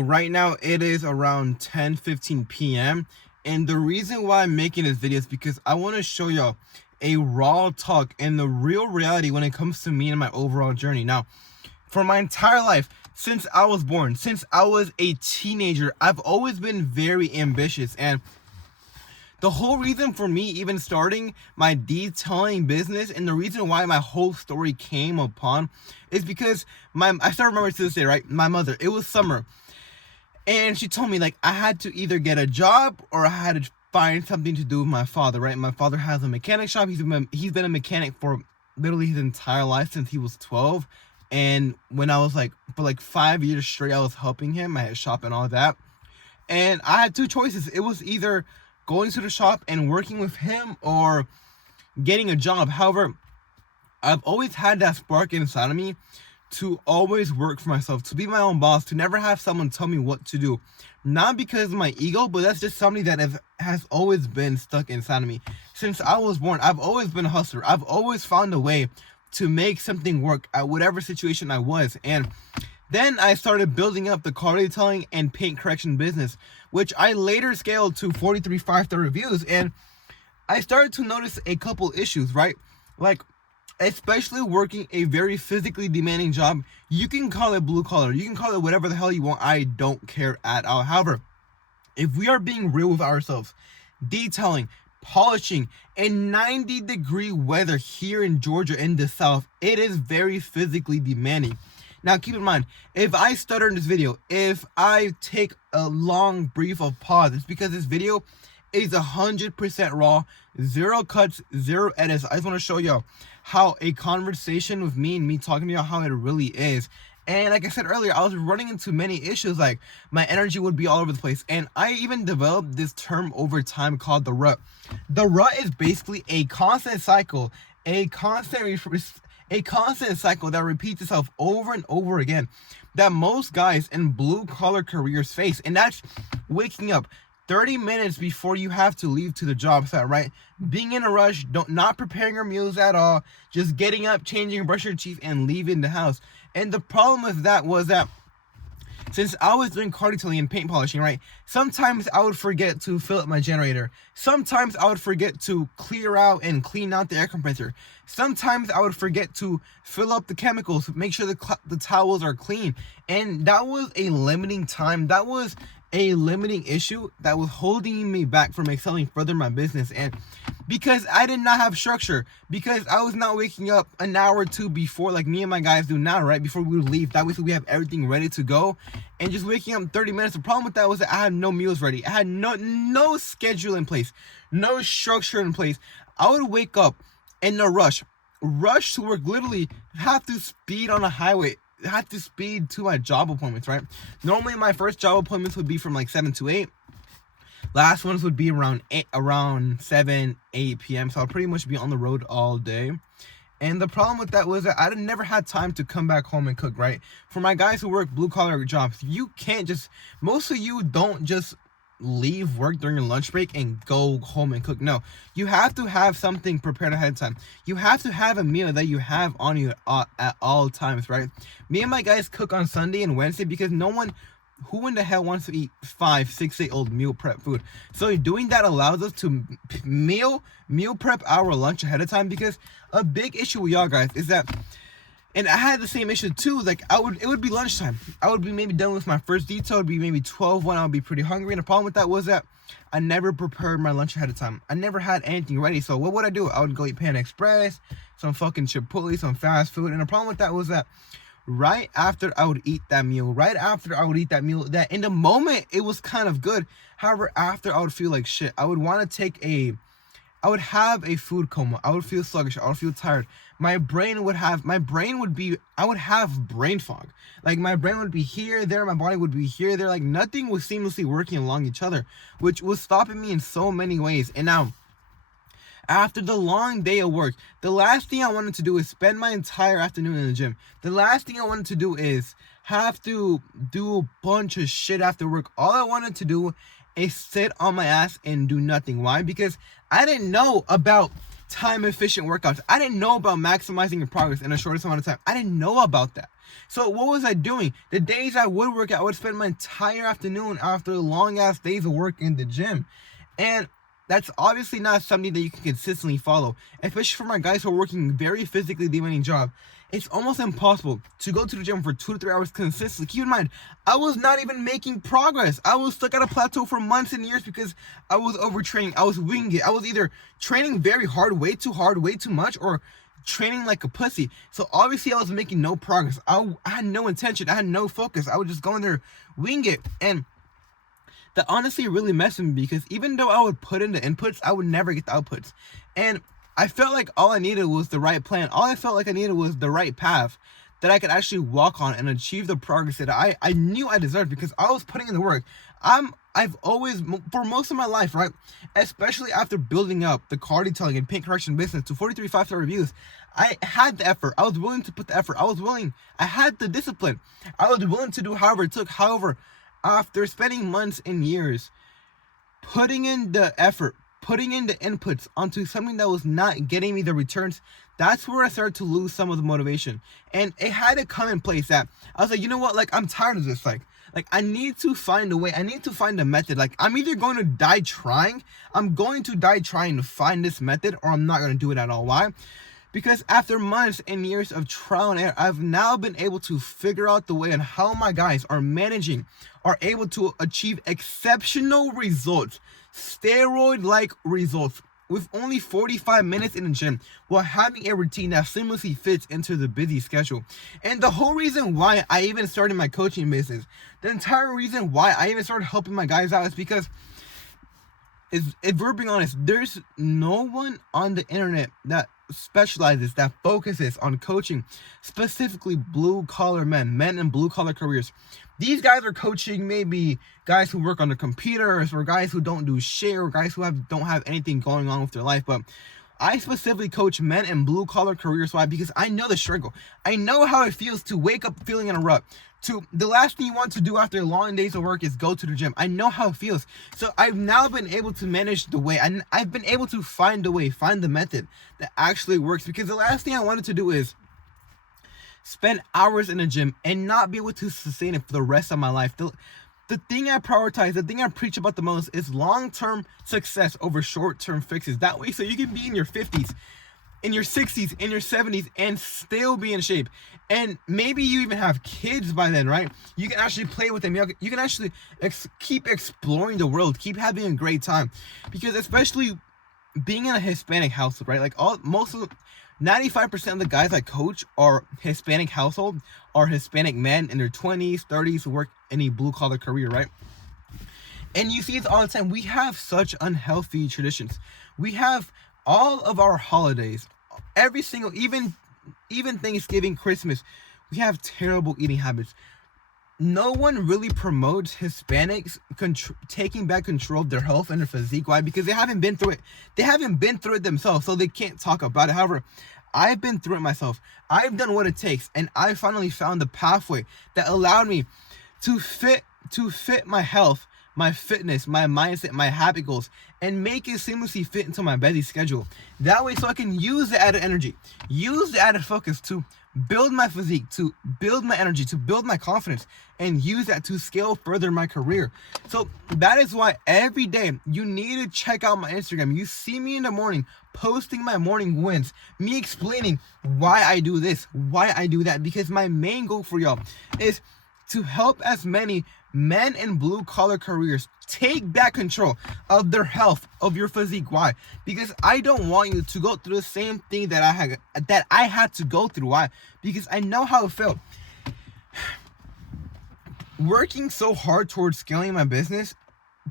Right now it is around 10:15 p.m. and the reason why I'm making this video is because I want to show y'all a raw talk and the real reality when it comes to me and my overall journey. Now, for my entire life, since I was born, since I was a teenager, I've always been very ambitious, and the whole reason for me even starting my detailing business and the reason why my whole story came upon is because I still remember to this day, right? My mother, it was summer, and she told me, like, I had to either get a job or I had to find something to do with my father, right? My father has a mechanic shop. He's been a mechanic for literally his entire life since he was 12. And when I was for 5 years straight, I was helping him at his shop and all that. And I had two choices. It was either going to the shop and working with him or getting a job. However, I've always had that spark inside of me to always work for myself, to be my own boss, to never have someone tell me what to do. Not because of my ego, but that's just something that has always been stuck inside of me. Since I was born, I've always been a hustler. I've always found a way to make something work at whatever situation I was. And then I started building up the car detailing and paint correction business, which I later scaled to 43 5-star reviews. And I started to notice a couple issues, right? Like, especially working a very physically demanding job. You can call it blue collar, you can call it whatever the hell you want. I don't care at all. However, if we are being real with ourselves, detailing, polishing in 90-degree weather here in Georgia in the South, it is very physically demanding. Now, keep in mind, if I stutter in this video, if I take a long brief of pause, it's because this video is 100% raw, zero cuts, zero edits. I just want to show y'all how a conversation with me and me talking to y'all, how it really is. And like I said earlier, I was running into many issues, like my energy would be all over the place. And I even developed this term over time called the rut. The rut is basically a constant cycle, a constant cycle that repeats itself over and over again that most guys in blue collar careers face. And that's waking up 30 minutes before you have to leave to the job site, right? Being in a rush, not preparing your meals at all, just getting up, changing, brushing your teeth, and leaving the house. And the problem with that was that since I was doing car detailing and paint polishing, right, sometimes I would forget to fill up my generator. Sometimes I would forget to clear out and clean out the air compressor. Sometimes I would forget to fill up the chemicals, make sure the towels are clean. And that was a limiting time. That was a limiting issue that was holding me back from excelling further in my business. And because I did not have structure, because I was not waking up an hour or two before, like me and my guys do now, right, before we would leave. That way, so we have everything ready to go, and just waking up 30 minutes. The problem with that was that I had no meals ready. I had no schedule in place, no structure in place. I would wake up in a rush to work, literally have to speed on a highway, had to speed to my job appointments, right? Normally my first job appointments would be from 7 to 8. Last ones would be around 7, 8 p.m. So I'll pretty much be on the road all day. And the problem with that was that I never had time to come back home and cook, right? For my guys who work blue collar jobs, you can't just, most of you don't just leave work during your lunch break and go home and cook. No, you have to have something prepared ahead of time. You have to have a meal that you have on you at all times, right? Me and my guys cook on Sunday and Wednesday because who in the hell wants to eat 5, 6 day old meal prep food? So doing that allows us to meal prep our lunch ahead of time, because a big issue with y'all guys is that, and I had the same issue too, like it would be lunchtime. I would be maybe done with my first detail, it would be maybe 12, when I would be pretty hungry. And the problem with that was that I never prepared my lunch ahead of time. I never had anything ready. So what would I do? I would go eat Panda Express, some fucking Chipotle, some fast food. And the problem with that was that right after I would eat that meal, that in the moment it was kind of good. However, after I would feel like shit. I would have a food coma. I would feel sluggish. I would feel tired. I would have brain fog. Like, my brain would be here, there, my body would be here, there. Like, nothing was seamlessly working along each other, which was stopping me in so many ways. And now, after the long day of work, the last thing I wanted to do is spend my entire afternoon in the gym. The last thing I wanted to do is have to do a bunch of shit after work. All I wanted to do is sit on my ass and do nothing. Why? Because I didn't know about time efficient workouts. I didn't know about maximizing your progress in the shortest amount of time. I didn't know about that. So what was I doing? The days I would work out, I would spend my entire afternoon after long ass days of work in the gym. And that's obviously not something that you can consistently follow, especially for my guys who are working very physically demanding job. It's almost impossible to go to the gym for 2 to 3 hours consistently. Keep in mind, I was not even making progress. I was stuck at a plateau for months and years because I was overtraining. I was winging it. I was either training very hard, way too much, or training like a pussy. So obviously I was making no progress. I had no intention. I had no focus. I would just go in there, wing it. And that honestly really messed with me, because even though I would put in the inputs, I would never get the outputs. And I felt like all I needed was the right plan. All I felt like I needed was the right path that I could actually walk on and achieve the progress that I knew I deserved, because I was putting in the work. I've always, for most of my life, right, especially after building up the car detailing and paint correction business to 43 5-star reviews, I had the effort. I was willing to put the effort. I had the discipline. I was willing to do however it took. However, after spending months and years putting in the effort, putting in the inputs onto something that was not getting me the returns, that's where I started to lose some of the motivation. And it had to come in place that I was like, you know what, like, I'm tired of this. Like I need to find a way. I need to find a method. Like, I'm either going to die trying. I'm going to die trying to find this method, or I'm not going to do it at all. Why? Because after months and years of trial and error, I've now been able to figure out the way on how my guys are able to achieve exceptional results, steroid-like results, with only 45 minutes in the gym, while having a routine that seamlessly fits into the busy schedule. And the whole reason why I even started my coaching business, the entire reason why I even started helping my guys out, is because, if we're being honest, there's no one on the internet that specializes, that focuses on coaching specifically blue-collar men in blue-collar careers. These guys are coaching maybe guys who work on the computers, or guys who don't do shit, or guys who don't have anything going on with their life. But I specifically coach men in blue-collar careers. Why? Because I know the struggle. I know how it feels to wake up feeling in a rut. To the last thing you want to do after long days of work is go to the gym. I know how it feels. So I've now been able to manage the way. I've been able to find the way, find the method that actually works. Because the last thing I wanted to do is spend hours in the gym and not be able to sustain it for the rest of my life. The thing I prioritize, the thing I preach about the most, is long-term success over short-term fixes. That way, so you can be in your 50s, in your 60s, in your 70s, and still be in shape. And maybe you even have kids by then, right? You can actually play with them. You can actually keep exploring the world, keep having a great time. Because especially being in a Hispanic household, right? Like, 95% of the guys I coach are Hispanic household, are Hispanic men in their 20s, 30s who work in a blue-collar career, right? And you see it all the time. We have such unhealthy traditions. We have all of our holidays, every single, even Thanksgiving, Christmas, we have terrible eating habits. No one really promotes Hispanics taking back control of their health and their physique. Why? Because they haven't been through it. They haven't been through it themselves, so they can't talk about it. However, I've been through it myself. I've done what it takes, and I finally found the pathway that allowed me to fit my health, my fitness, my mindset, my habit goals, and make it seamlessly fit into my busy schedule. That way, so I can use the added energy, use the added focus to build my physique, to build my energy, to build my confidence, and use that to scale further my career. So that is why every day you need to check out my Instagram. You see me in the morning posting my morning wins, me explaining why I do this, why I do that, because my main goal for y'all is to help as many men in blue-collar careers take back control of their health, of your physique. Why? Because I don't want you to go through the same thing that I had to go through. Why? Because I know how it felt. Working so hard towards scaling my business,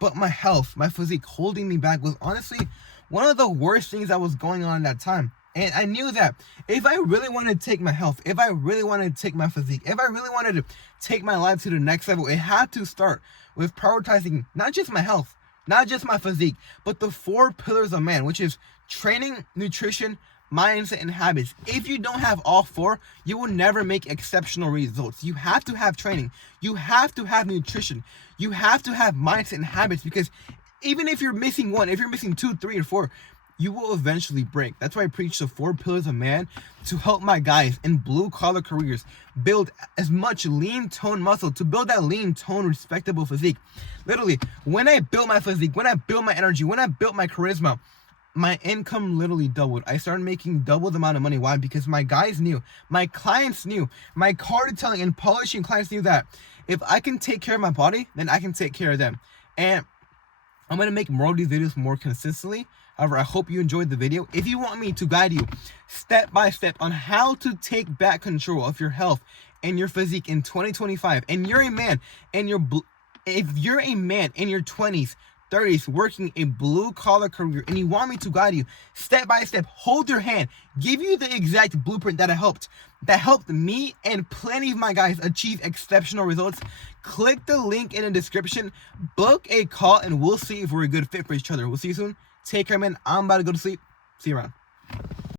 but my health, my physique holding me back, was honestly one of the worst things that was going on at that time. And I knew that if I really wanted to take my health, if I really wanted to take my physique, if I really wanted to take my life to the next level, it had to start with prioritizing not just my health, not just my physique, but the 4 pillars of man, which is training, nutrition, mindset, and habits. If you don't have all 4, you will never make exceptional results. You have to have training. You have to have nutrition. You have to have mindset and habits, because even if you're missing one, if you're missing 2, 3, or 4, you will eventually break. That's why I preach the 4 pillars of man, to help my guys in blue collar careers build as much lean tone muscle, to build that lean tone respectable physique. Literally, when I built my physique, when I built my energy, when I built my charisma, my income literally doubled. I started making double the amount of money. Why? Because my guys knew, my clients knew, my card detailing and polishing clients knew that if I can take care of my body, then I can take care of them. And I'm going to make more of these videos more consistently. However, I hope you enjoyed the video. If you want me to guide you step by step on how to take back control of your health and your physique in 2025, and you're a man and if you're a man in your 20s, 30s, working a blue collar career, and you want me to guide you step by step, hold your hand, give you the exact blueprint that helped me and plenty of my guys achieve exceptional results, click the link in the description, book a call, and we'll see if we're a good fit for each other. We'll see you soon. Take care, man. I'm about to go to sleep. See you around.